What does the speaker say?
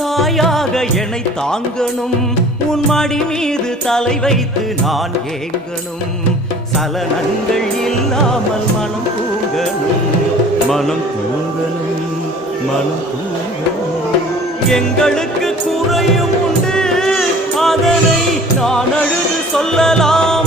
தாயாக என்னை தாங்கணும், உன் மடி மீது தலை வைத்து நான் ஏங்கணும். சலனங்கள் இல்லாமல் மனம் தூங்கணும், மனம் தூங்கணும், மனம் தூங்கணும். எங்களுக்கு குறையும் உண்டு, அதனை நான் அழுது சொல்லலாம்.